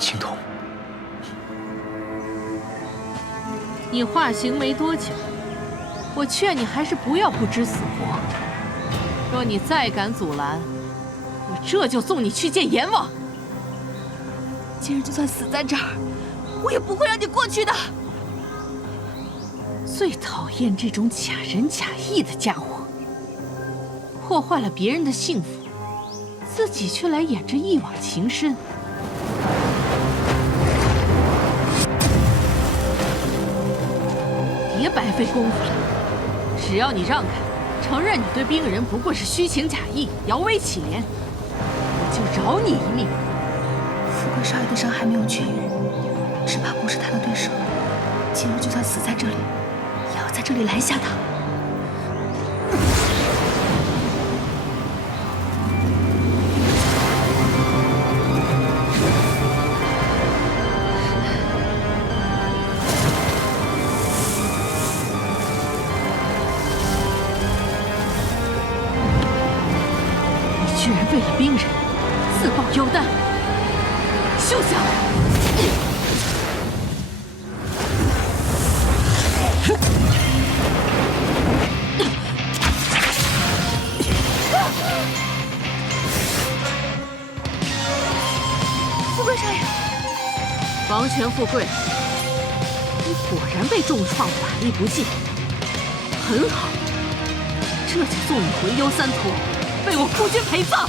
青铜，你化形没多久，我劝你还是不要不知死活。若你再敢阻拦，我这就送你去见阎王。今日就算死在这儿，我也不会让你过去的。最讨厌这种假仁假义的家伙，破坏了别人的幸福，自己却来演着一往情深。别白费功夫了，只要你让开，承认你对冰人不过是虚情假意、摇尾乞怜，我就饶你一命。富贵少爷的伤还没有痊愈，只怕不是他的对手。今日就算死在这里，也要在这里拦下他。你居然为了冰人自爆妖丹，休想！富贵少爷，王权富贵，你果然被重创，法力不济。很好，这就送你回幽三途，为我夫君陪葬。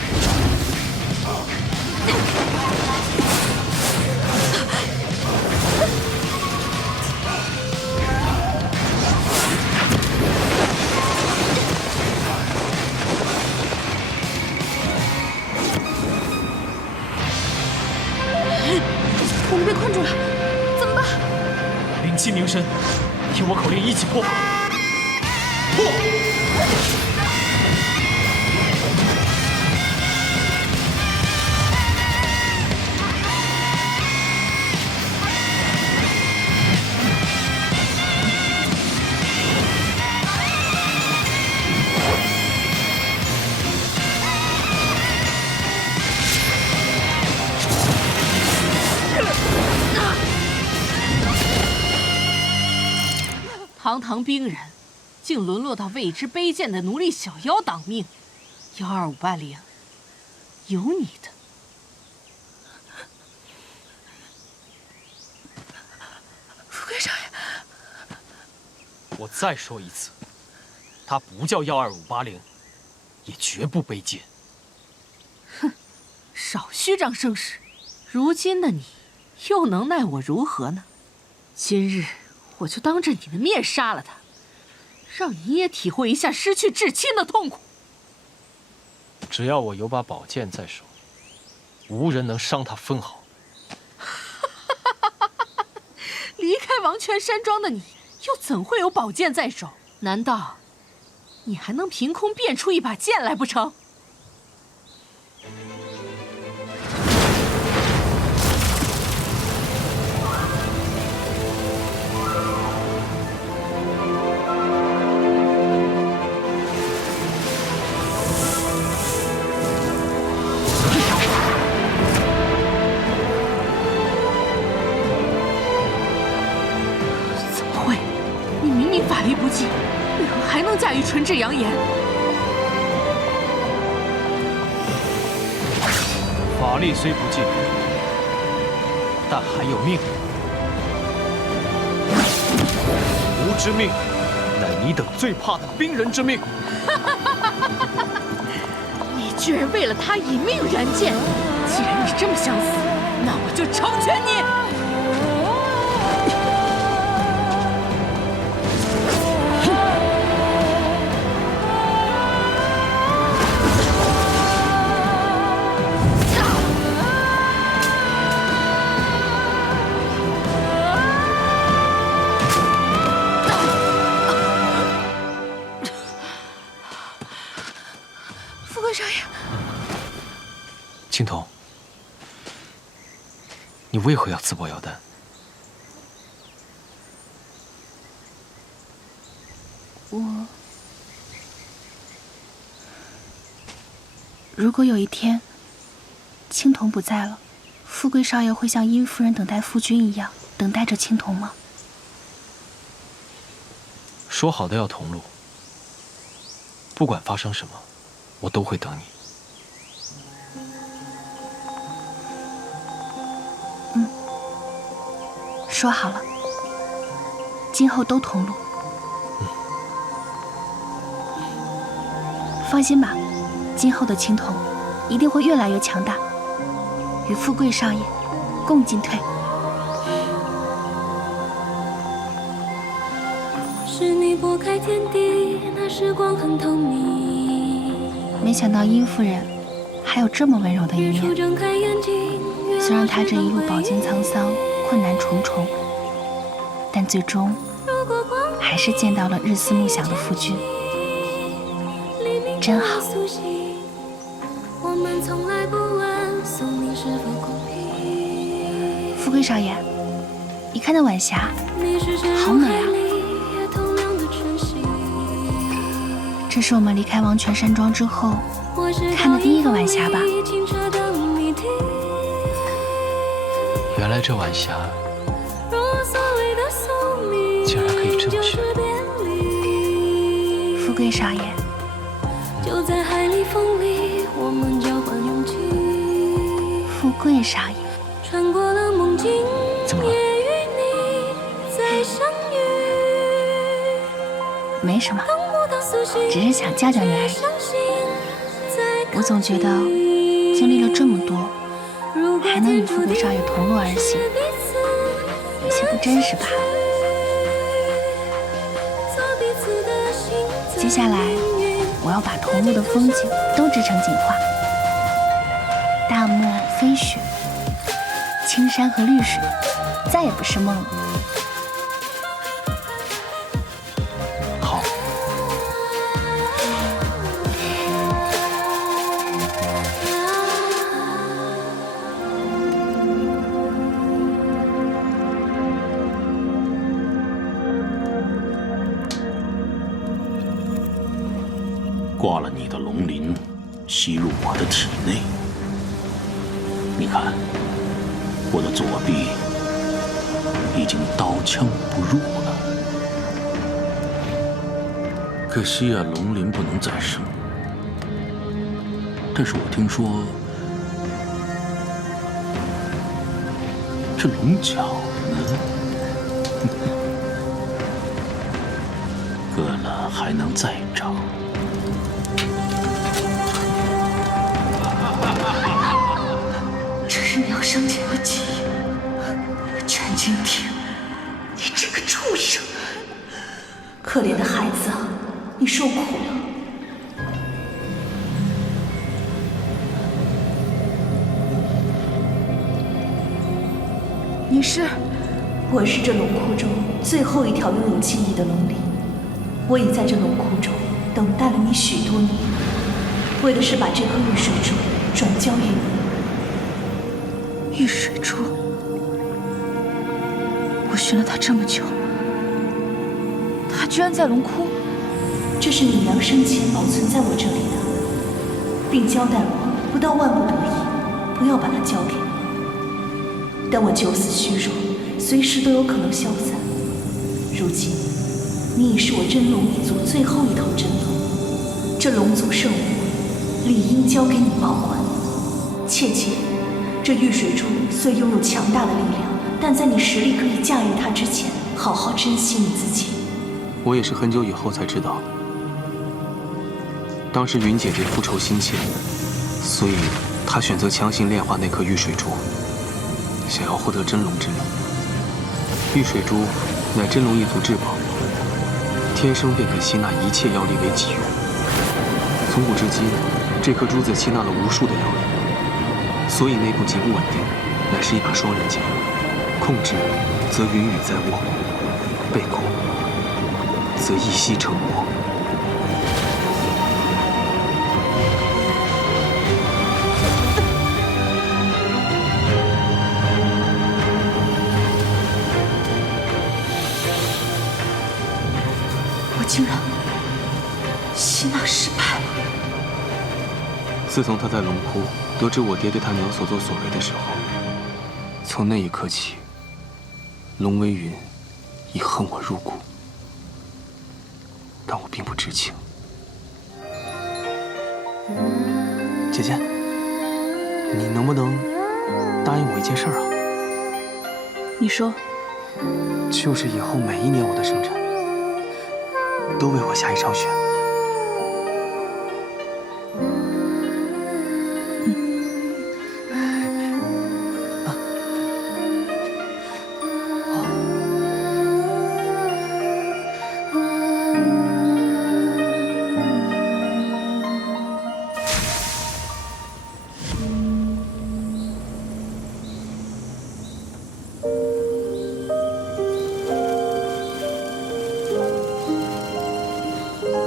我们被困住了，怎么办？灵气凝神，听我口令一起破！破！堂堂冰人，竟沦落到为之卑贱的奴隶小妖挡命。12580，有你的！富贵少爷，我再说一次，他不叫12580，也绝不卑贱。哼，少虚张声势！如今的你，又能奈我如何呢？今日我就当着你的面杀了他，让你也体会一下失去至亲的痛苦。只要我有把宝剑在手，无人能伤他分毫。离开王权山庄的你，又怎会有宝剑在手？难道你还能凭空变出一把剑来不成？法力不济，为何还能驾驭纯质阳炎？法力虽不济，但还有命。吾之命，乃你等最怕的冰人之命。你居然为了他以命燃剑！既然你这么想死，那我就成全你！青铜，你为何要自爆妖丹？如果有一天青铜不在了，富贵少爷会像殷夫人等待夫君一样等待着青铜吗？说好的要同路，不管发生什么，我都会等你。说好了，今后都同路。放心吧，今后的青铜一定会越来越强大，与富贵少爷共进退。是你拨开天地，那时光很透明。没想到殷夫人还有这么温柔的一面。虽然她这一路饱经沧桑，困难重重，但最终还是见到了日思暮想的夫君，真好。富贵少爷，你看那晚霞，好美啊！这是我们离开王权山庄之后看的第一个晚霞吧？原来这晚霞竟然可以这么绚丽。富贵少爷，就在海里风里，我们交换勇气。富贵少爷，穿过了梦境，怎么了？也与你再相遇。没什么，只是想教教你而已。我总觉得经历了这么多，还能与富贵少爷同路而行，有些不真实吧。接下来，我要把同路的风景都织成景画，大漠飞雪，青山和绿水，再也不是梦了。好。挂了你的龙鳞，吸入我的体内。你看，我的左臂已经刀枪不入了。可惜啊，龙鳞不能再生。但是我听说，这龙角呢，割了还能再长。这是你要生前的记忆，陈经天，你这个畜生！可怜的孩子啊，你受苦了。你是？我是这龙窟中最后一条拥有记忆的龙鳞，我已在这龙窟中等待了你许多年，为的是把这颗玉水珠转交于你。玉水珠，我寻了它这么久，它居然在龙窟。这是你娘生前保存在我这里的，并交代我不到万不得已，不要把它交给你。但我九死虚弱，随时都有可能消散。如今，你已是我真龙一族最后一头真龙，这龙族圣物理应交给你保管。切记。这玉水珠虽拥有强大的力量，但在你实力可以驾驭它之前，好好珍惜你自己。我也是很久以后才知道，当时云姐姐复仇心切，所以她选择强行炼化那颗玉水珠，想要获得真龙之力。玉水珠乃真龙一族至宝，天生便可吸纳一切妖力为己用。从古至今，这颗珠子吸纳了无数的妖力。所以内部极不稳定，乃是一把双刃剑，控制则云雨在握，被控则一息成魔。我竟然吸纳失败了。自从他在龙窟得知我爹对他娘所作所为的时候，从那一刻起，龙微云已恨我入骨，但我并不知情。姐姐，你能不能答应我一件事啊？你说，就是以后每一年我的生辰，都为我下一场雪。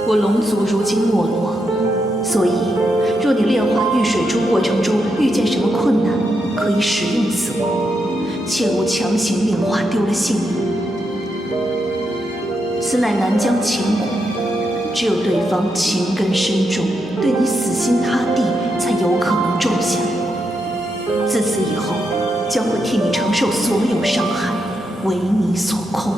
我龙族如今没落，所以若你炼化玉水珠过程中遇见什么困难，可以使用此物，切勿强行炼化丢了性命。此乃南疆情蛊，只有对方情根深重，对你死心塌地，才有可能种下。自此以后，将会替你承受所有伤害，为你所控。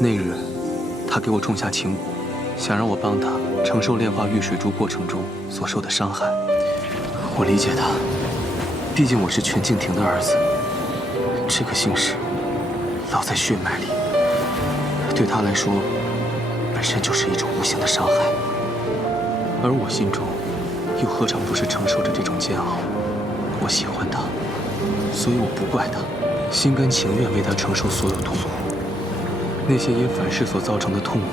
那日，他给我种下情蛊，想让我帮他承受炼化玉水珠过程中所受的伤害。我理解他，毕竟我是全敬亭的儿子，这个姓氏烙在血脉里，对他来说本身就是一种无形的伤害。而我心中又何尝不是承受着这种煎熬？我喜欢他，所以我不怪他，心甘情愿为他承受所有痛苦。那些因反噬所造成的痛苦，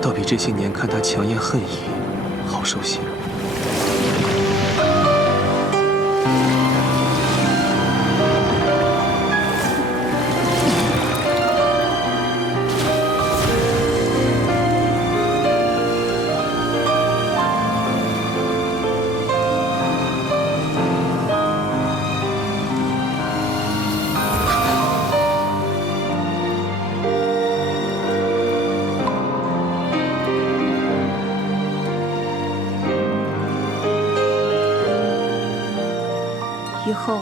倒比这些年看他强颜恨意好受些。以后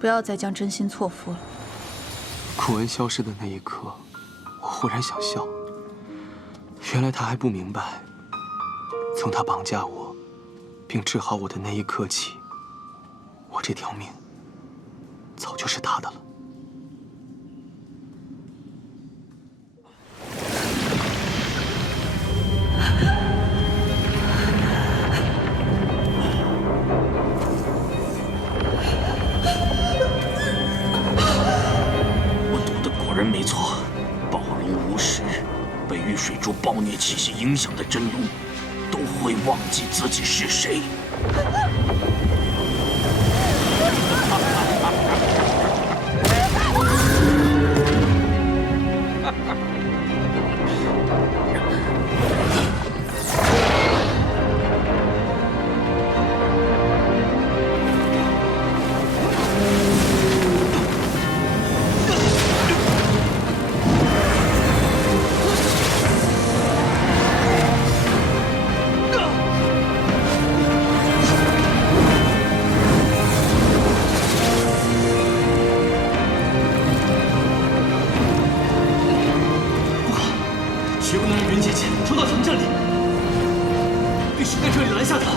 不要再将真心错付了。苦恩消失的那一刻，我忽然想笑。原来他还不明白，从他绑架我，并治好我的那一刻起，我这条命早就是他的了。果然没错，暴龙无始，被玉水珠暴虐气息影响的真龙，都会忘记自己是谁。绝不能让云姐姐冲到城镇里，必须在这里拦下她。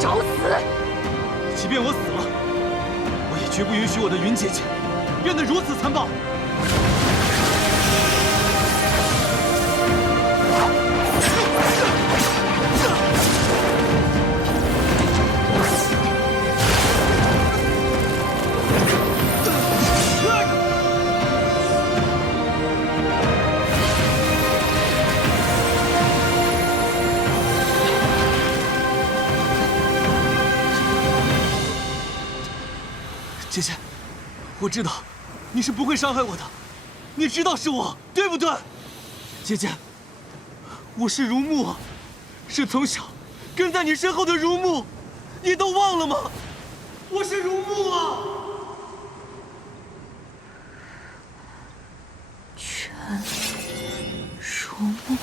找死！即便我死了，我也绝不允许我的云姐姐变得如此残暴。姐姐，我知道你是不会伤害我的，你知道是我，对不对？姐姐，我是如沐啊，是从小跟在你身后的如沐，你都忘了吗？我是如沐啊！全如沐。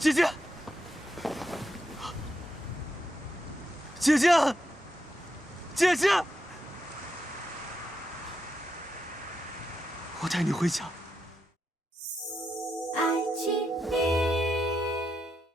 姐姐，姐姐，姐姐，我带你回家。